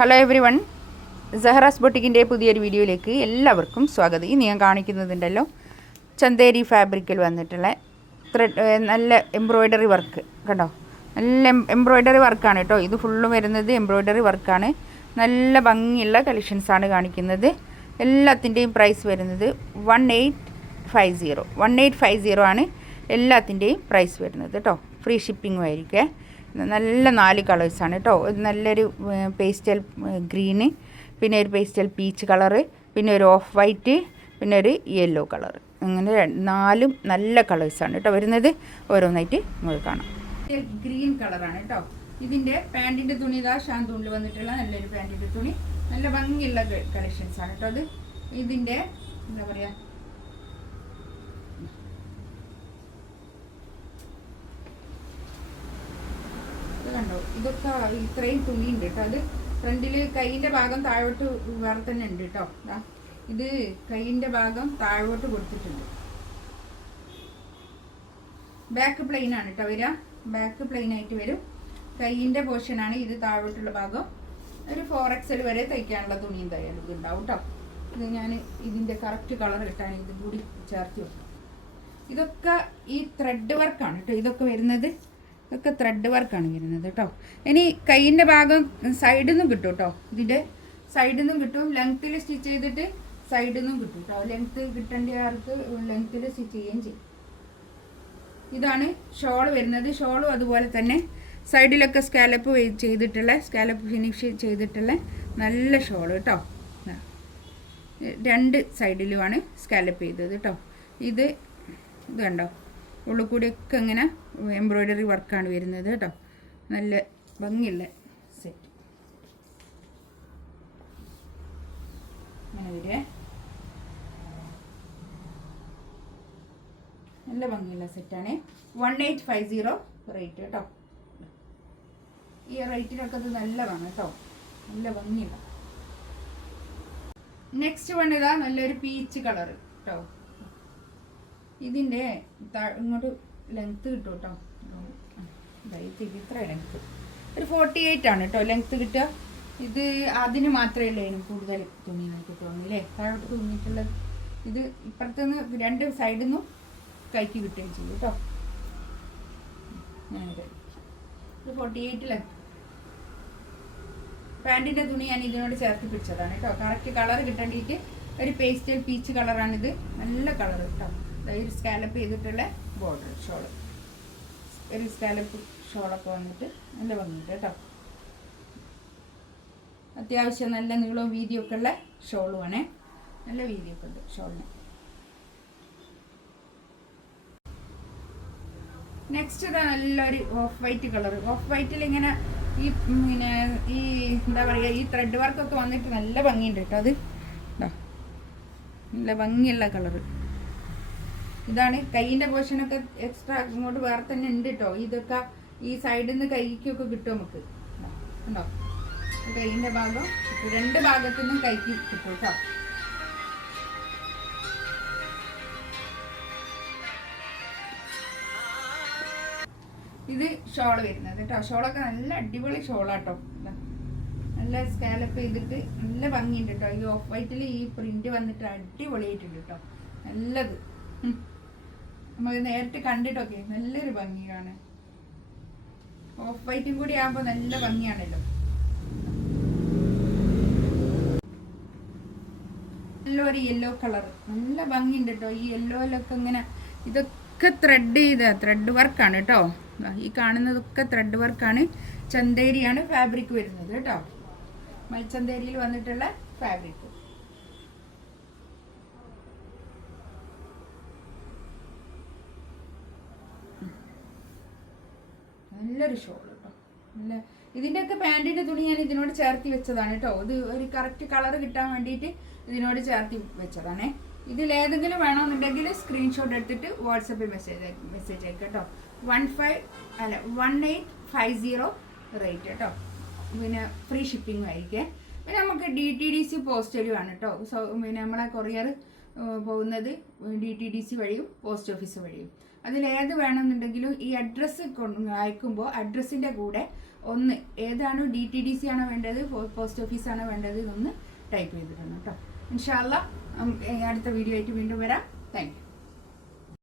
Hello every one, സഹറാസ് ബൊട്ടിക്കിൻ്റെ പുതിയൊരു വീഡിയോയിലേക്ക് എല്ലാവർക്കും സ്വാഗതം. ഇനി ഞാൻ കാണിക്കുന്നതുണ്ടല്ലോ ചന്തേരി ഫാബ്രിക്കിൽ വന്നിട്ടുള്ള നല്ല എംബ്രോയ്ഡറി വർക്ക് കണ്ടോ. നല്ല എംബ്രോയ്ഡറി വർക്കാണ് കേട്ടോ. ഇത് ഫുള്ളും വരുന്നത് എംബ്രോയ്ഡറി വർക്കാണ്. നല്ല ഭംഗിയുള്ള കളക്ഷൻസാണ് കാണിക്കുന്നത്. എല്ലാത്തിൻ്റെയും പ്രൈസ് വരുന്നത് 1850 ആണ് എല്ലാത്തിൻ്റെയും പ്രൈസ് വരുന്നത് കേട്ടോ. ഫ്രീ ഷിപ്പിങ്ങും ആയിരിക്കേ. നല്ല 4 കളേഴ്സാണ് കേട്ടോ. നല്ലൊരു പേസ്റ്റൽ ഗ്രീന്, പിന്നെ ഒരു പേസ്റ്റൽ പീച്ച് കളറ്, പിന്നെ ഒരു ഓഫ് വൈറ്റ്, പിന്നെ ഒരു യെല്ലോ കളറ്. അങ്ങനെ 4 നല്ല കളേഴ്സാണ് കേട്ടോ വരുന്നത്. ഓരോന്നായിട്ട് നമുക്ക് കാണാം. ഗ്രീൻ കളറാണ് കേട്ടോ. ഇതിൻ്റെ പാൻറ്റിൻ്റെ തുണി ഇതാ ഷാന്തൂണിൽ വന്നിട്ടുള്ള നല്ലൊരു പാൻറ്റിൻ്റെ തുണി. നല്ല ഭംഗിയുള്ള കളക്ഷൻസാണ് കേട്ടോ. അത് ഇതിൻ്റെ എന്താ പറയുക, കണ്ടോ, ഇതൊക്കെ ഇത്രയും തുണി ഉണ്ട് കേട്ടോ. അത് ഫ്രണ്ടിൽ കൈയിൻ്റെ ഭാഗം താഴോട്ട് വേറെ തന്നെ ഉണ്ട് കേട്ടോ. ഇത് കൈയിൻ്റെ ഭാഗം താഴോട്ട് കൊടുത്തിട്ടുണ്ട്. ബാക്ക് പ്ലെയിൻ ആണ് കേട്ടോ വരിക. ബാക്ക് പ്ലെയിൻ ആയിട്ട് വരും. കൈയിൻ്റെ പോർഷനാണ് ഇത്. താഴോട്ടുള്ള ഭാഗം ഒരു 4XL വരെ തയ്ക്കാനുള്ള തുണി എന്തായാലും ഇത് ഉണ്ടാവും കേട്ടോ. ഇത് ഞാൻ ഇതിൻ്റെ കറക്റ്റ് കളർ കിട്ടാൻ ഇതും കൂടി ചേർത്ത് വെക്കും. ഇതൊക്കെ ഈ ത്രെഡ് വർക്കാണ് കേട്ടോ. ഇതൊക്കെ വരുന്നത് ഇതൊക്കെ ത്രെഡ് വർക്കാണ് വരുന്നത് കേട്ടോ. ഇനി കൈയിൻ്റെ ഭാഗം സൈഡിൽ നിന്നും കിട്ടും കേട്ടോ. ഇതിൻ്റെ സൈഡിൽ നിന്നും കിട്ടും. ലെങ്ത്തിൽ സ്റ്റിച്ച് ചെയ്തിട്ട് സൈഡിൽ നിന്നും കിട്ടും കേട്ടോ. ലെങ്ത്ത് കിട്ടേണ്ട ആൾക്ക് ലെങ്ത്തിൽ സ്റ്റിച്ച് ചെയ്യുകയും ചെയ്യും. ഇതാണ് ഷോൾ വരുന്നത്. ഷോളും അതുപോലെ തന്നെ സൈഡിലൊക്കെ സ്കാലപ്പ് ചെയ്തിട്ടുള്ള, സ്കാലപ്പ് ഫിനിഷ് ചെയ്തിട്ടുള്ള നല്ല ഷോൾ കേട്ടോ. 2 സൈഡിലുമാണ് സ്കാലപ്പ് ചെയ്തത് കേട്ടോ. ഇത് കണ്ടോ, ഉള്ളിൽ കൂടിയൊക്കെ ഇങ്ങനെ എംബ്രോയ്ഡറി വർക്കാണ് വരുന്നത് കേട്ടോ. നല്ല ഭംഗിയുള്ള സെറ്റ് അങ്ങനെ വരെ. നല്ല ഭംഗിയുള്ള സെറ്റാണ്. 1850 റേറ്റ് കേട്ടോ. ഈ റേറ്റിനൊക്കെ ഇത് നല്ലതാണ് കേട്ടോ. നല്ല ഭംഗിയുള്ള. നെക്സ്റ്റ് വൺ ഇതാ നല്ലൊരു പീച്ച് കളർ കേട്ടോ. ഇതിൻ്റെ ഇങ്ങോട്ട് ലെങ്ത്ത് കിട്ടും കേട്ടോ. ഇത്ര ലെങ്ത്ത് ഒരു 48 ആണ് കേട്ടോ ലെങ്ത്ത് കിട്ടുക. ഇത് അതിന് മാത്രമല്ലേ അതിന് കൂടുതൽ തുണി നമുക്ക് തോന്നില്ലേ, താഴോട്ട് തുന്നിയിട്ടുള്ളത്. ഇത് ഇപ്പുറത്തുനിന്ന് 2 സൈഡിൽ നിന്നും കൈക്ക് കിട്ടുകയും ചെയ്യും കേട്ടോ. ഞാനിത് 48 ലെങ്ത്ത്. പാൻറ്റിൻ്റെ തുണി ഞാൻ ഇതിനോട് ചേർത്ത് പിടിച്ചതാണ് കേട്ടോ. കറക്റ്റ് കളർ കിട്ടേണ്ടിയിട്ട് ഒരു പേസ്റ്റൽ പീച്ച് കളറാണിത്. നല്ല കളർ കേട്ടോ. ഒരു സ്കാലപ്പ് ചെയ്തിട്ടുള്ള ബോർഡർ ഷോള്, ഒരു സ്കാലപ്പ് ഷോളൊക്കെ വന്നിട്ട് നല്ല ഭംഗിയുണ്ട് കേട്ടോ. അത്യാവശ്യം നല്ല നീളവും വീതിയൊക്കെ ഉള്ള ഷോളുമാണേ. നല്ല വീതിയൊക്കെ ഉണ്ട് ഷോളിന്. നെക്സ്റ്റ് ഇതാ നല്ലൊരു ഓഫ് വൈറ്റ് കളർ. ഓഫ് വൈറ്റിൽ ഇങ്ങനെ ഈ പിന്നെ ഈ എന്താ പറയുക, ഈ ത്രെഡ് വർക്കൊക്കെ വന്നിട്ട് നല്ല ഭംഗിയുണ്ട് കേട്ടോ. അത് നല്ല ഭംഗിയുള്ള കളറ്. ഇതാണ് കൈയിൻ്റെ പോർഷനൊക്കെ എക്സ്ട്രാ ഇങ്ങോട്ട് വേറെ തന്നെ ഉണ്ട് കേട്ടോ. ഇതൊക്കെ ഈ സൈഡിൽ നിന്ന് കൈക്കൊക്കെ കിട്ടും നമുക്ക്. ഉണ്ടോ, കൈയിൻ്റെ ഭാഗം 2 ഭാഗത്തു നിന്നും കൈക്ക് കിട്ടും കേട്ടോ. ഇത് ഷോള് വരുന്നത് കേട്ടോ. ഷോളൊക്കെ നല്ല അടിപൊളി ഷോളാട്ടോ. നല്ല സ്കാലപ്പ് ചെയ്തിട്ട് നല്ല ഭംഗിയുണ്ട് കേട്ടോ. ഈ ഓഫ് വൈറ്റിൽ ഈ പ്രിന്റ് വന്നിട്ട് അടിപൊളിയായിട്ടുണ്ട് കേട്ടോ. നല്ലത് നമുക്ക് നേരിട്ട് കണ്ടിട്ടൊക്കെ നല്ലൊരു ഭംഗിയാണ്. ഓഫ് വൈറ്റും കൂടി ആകുമ്പോൾ നല്ല ഭംഗിയാണല്ലോ. നല്ലൊരു യെല്ലോ കളർ, നല്ല ഭംഗിയുണ്ട് കേട്ടോ. ഈ യെല്ലോയിലൊക്കെ ഇങ്ങനെ ഇതൊക്കെ ത്രെഡ് വർക്കാണ് കേട്ടോ. ഈ കാണുന്നതൊക്കെ ത്രെഡ് വർക്കാണ്. ചന്തേരിയാണ് ഫാബ്രിക് വരുന്നത് കേട്ടോ. മൽച്ചന്തേരിയിൽ വന്നിട്ടുള്ള ഫാബ്രിക്. നല്ലൊരു ഷോൾ കേട്ടോ. നല്ല ഇതിൻ്റെയൊക്കെ പാൻറ്റിൻ്റെ തുണി ഞാൻ ഇതിനോട് ചേർത്തി വെച്ചതാണ് കേട്ടോ. ഇത് ഒരു കറക്റ്റ് കളർ കിട്ടാൻ വേണ്ടിയിട്ട് ഇതിനോട് ചേർത്തി വെച്ചതാണേ. ഇതിലേതെങ്കിലും വേണമെന്നുണ്ടെങ്കിൽ സ്ക്രീൻഷോട്ട് എടുത്തിട്ട് വാട്സപ്പിൽ മെസ്സേജ് അയക്കാം കേട്ടോ. 1850 റേറ്റ് കേട്ടോ. പിന്നെ ഫ്രീ ഷിപ്പിങ്ങും ആയിരിക്കേ. പിന്നെ നമുക്ക് DTDC പോസ്റ്റലും ആണ് കേട്ടോ. പിന്നെ നമ്മളെ കൊറിയർ പോകുന്നത് DTDC വഴിയും പോസ്റ്റ് ഓഫീസ് വഴിയും. അതിലേത് വേണമെന്നുണ്ടെങ്കിലും ഈ അഡ്രസ്സ് അയക്കുമ്പോൾ അഡ്രസ്സിൻ്റെ കൂടെ ഒന്ന് ഏതാണ് DTDC ആണോ വേണ്ടത്, പോസ്റ്റ് ഓഫീസാണോ വേണ്ടത്, ഇതൊന്ന് ടൈപ്പ് ചെയ്തിടണം കേട്ടോ. ഇൻഷാ അല്ലാ അടുത്ത വീഡിയോ ആയിട്ട് വീണ്ടും വരാം. Thank you.